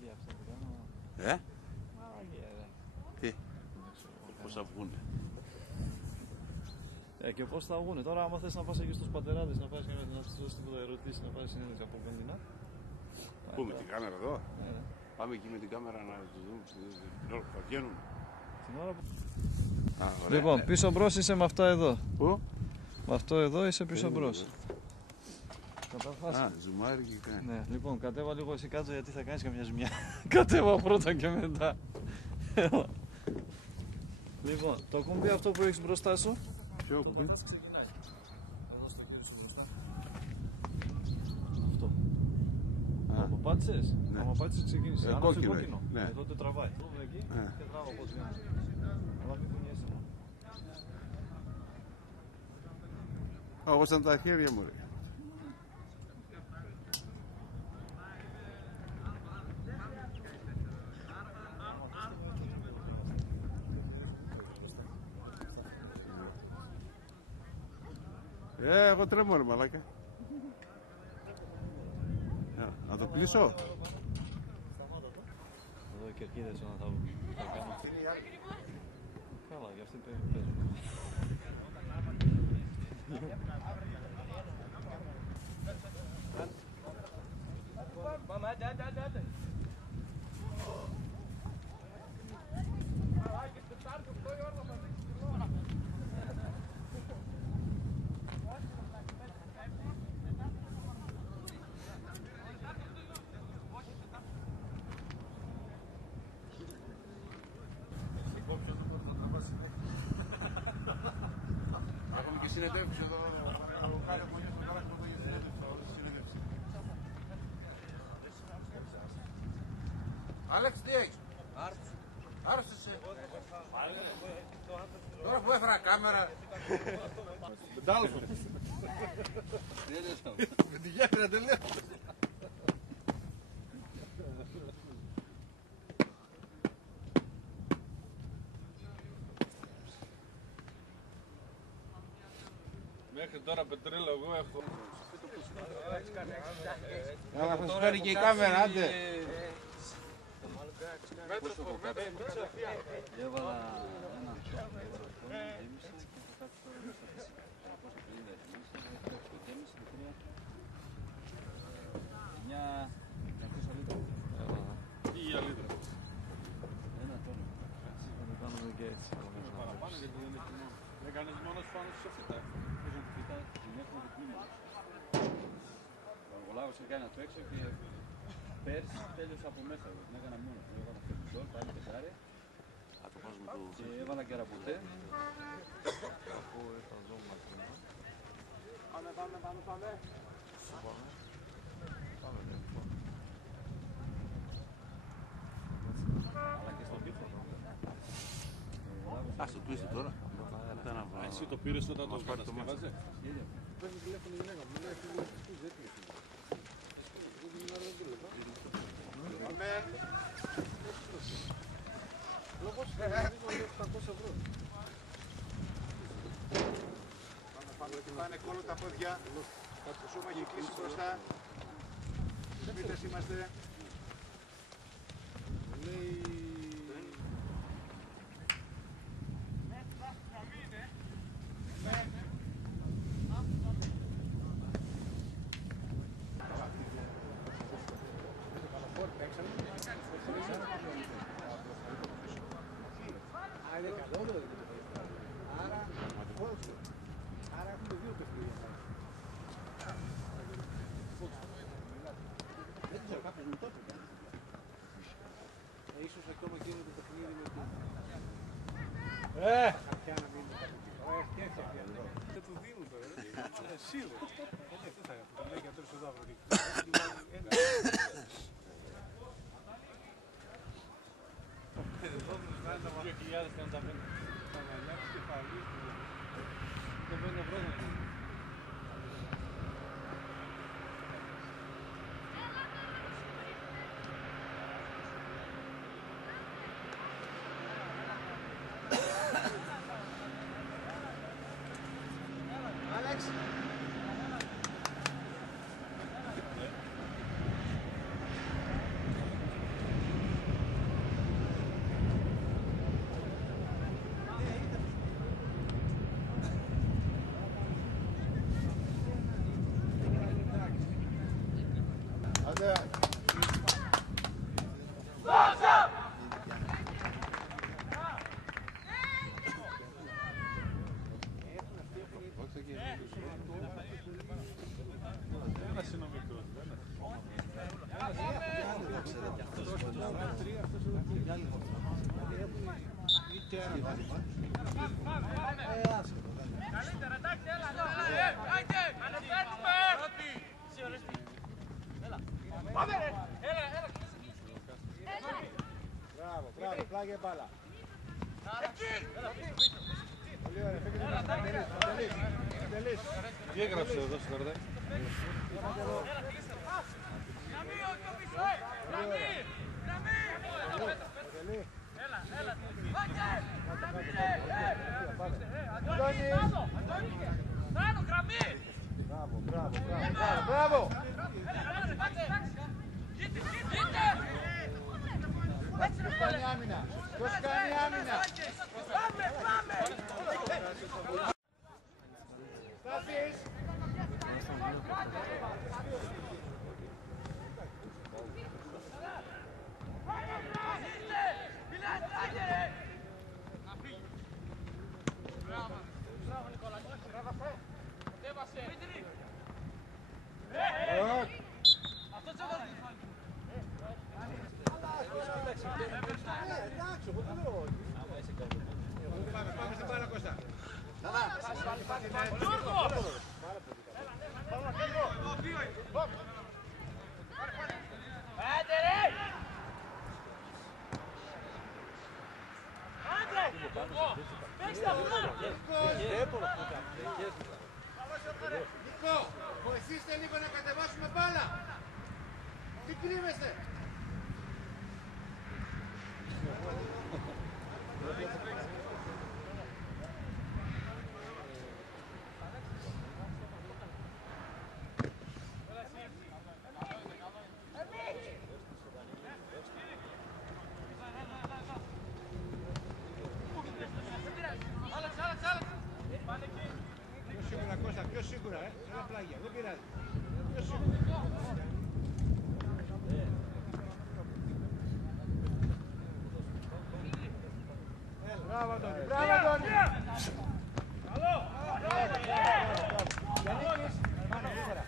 Μαλακία αυτό που κάνω. Μαλακία, ρε. Τι, πώς θα βγουνε. Και πώς θα βγουνε. Τώρα άμα θες να πας εκεί στους πατεράδες, να πας να τους δώσεις τίποτα ερωτήσεις, να πας συνέντευξη από κοντινά. Πού, με την κάμερα εδώ. Ναι. Πάμε εκεί με την κάμερα να τους δούμε την ώρα που θα βγαίνουν. Την ώρα που... Ωραία, Λοιπόν, ναι. πίσω μπρος είσαι με αυτά εδώ. Πού? Με αυτό εδώ είσαι πίσω μπρος. Α, ζουμάρι και κάνει. Ναι, λοιπόν, κατέβα λίγο εσύ κάτω γιατί θα κάνεις καμιά ζημιά. Κατέβα πρώτα και μετά. Λοιπόν, το κουμπί αυτό που έχεις μπροστά σου. Ποιο κουμπί? Το ξεκινάει. Θα δώσω το χέρι σου μπροστά. Αυτό. Άμα πάτησες, Ναι. άμα πάτησες ξεκίνησε. Αν κόκκινο, κόκκινο, ναι. τότε τραβάει. Τραβάει εκεί και τράβα από ό,τι βγαίνει. Αλλά μην κουνιέσαι μόνο. Όπως ήταν τα χέρια μου, ρε. Εγώ τρέμω, ρε μαλάκα. Να το κλείσω. Εδώ οι κερκίδες όταν θα κάνω. Καλά, για αυτή παίζουν. Έχουμε και συνεντεύξεις εδώ. Ο Κάριος Μονιός ο Καράκος εδώ για συνέντευξη. Άλεξ, τι έχεις? Άρρωστος είσαι. Τώρα που έφερα κάμερα. Πεντάλφο. Με τη γέφυρα τελείω. Μέχρι τώρα πετρέλαιο εγώ έχω. Να μας φέρει και η κάμερα, άντε. Έβαλα ένα μια 200 λίτρα. Τι για λίτρα? Ένα τόνο. Θα το κάνουμε και έτσι. Παραπάνω γιατί δεν είναι κοινό. Δεν κάνεις μόνος πάνω στους φυτά. Πόσο φυτά την έχουμε το κλίμα. Ο Λάγος έκανε να το έξω και πέρσι τέλειωσα από μέσα. Την έκανα μόνος. Έβαλα φερτιζόλ, πάλι τεσάρι. Και έβαλα και ραπουτέ. Από τα ζώμα. Πάμε. Αλλά και στον πίθο. Ας το κλείσει τώρα. Εσύ το πήρες όταν το κατασκευάζε? Παίρνει τηλέφωνο η γυναίκα μου, λέει φίλοι δεν κλείσει. Λόγος είναι 800 ευρώ. Πάνε κόλλο τα πόδια. Το σώμα έχει κλείσει μπροστά. Σπίτες είμαστε. Λέει... Άρα έχουμε δύο παιχνίδια. Δεν ξέρω, κάποιος μου το είπε. Ίσως ακόμα γίνει το παιχνίδι με το... Χαρτιά να μην είναι. Δεν του δίνουν τώρα. Σίγουρα. Τι θα έχω, λέει για τόσο δάβρο. Εδώ μου κάνει τα 2035. Θα μαλλιάξει κεφαλής. Δεν μπορεί να βρω. Καλύτερα, εντάξει, έλα, ανεβαίνουμε! Πάμε ρε! Έλα, Μπράβο, μπράβο, πλάγια μπάλα. εκεί! Πολύ ωραία, φύγετε μας, Παντελής. Τι έγραψε εδώ στο καρδάκι? Γραμμή, όχι το πίσω, γραμμή! Παντελή. Έλα, γραμμή ρε! Αντώνη, Θάνο, γραμμή! Μπράβο. Ποιος κάνει άμυνα. Πάμε! Στάθης. Πάμε στην μπάλα, Κώστα. Νίκο, βοηθήστε λίγο να κατεβάσουμε μπάλα. Τι κρύβεστε. Πιο σίγουρα, Κώστα, πιο σίγουρα, ένα πλάγια, δεν πειράζει. Πιο σίγουρα. Μπράβο, Αντώνη, μπράβο, Αντώνη. Καλό. Γιαννίκης, πάνω, γρήγορα.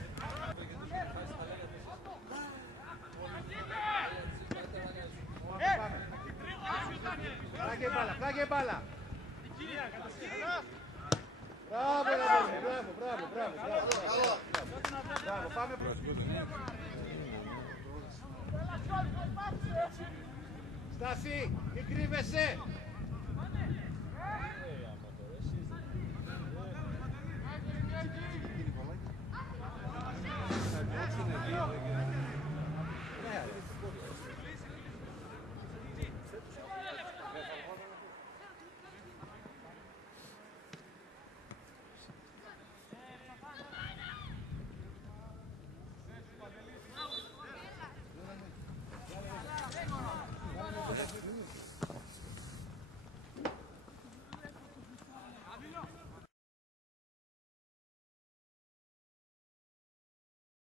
Πλάγια μπάλα. Μπράβο, πάμε προς. Στάση, μην κρύβεσαι.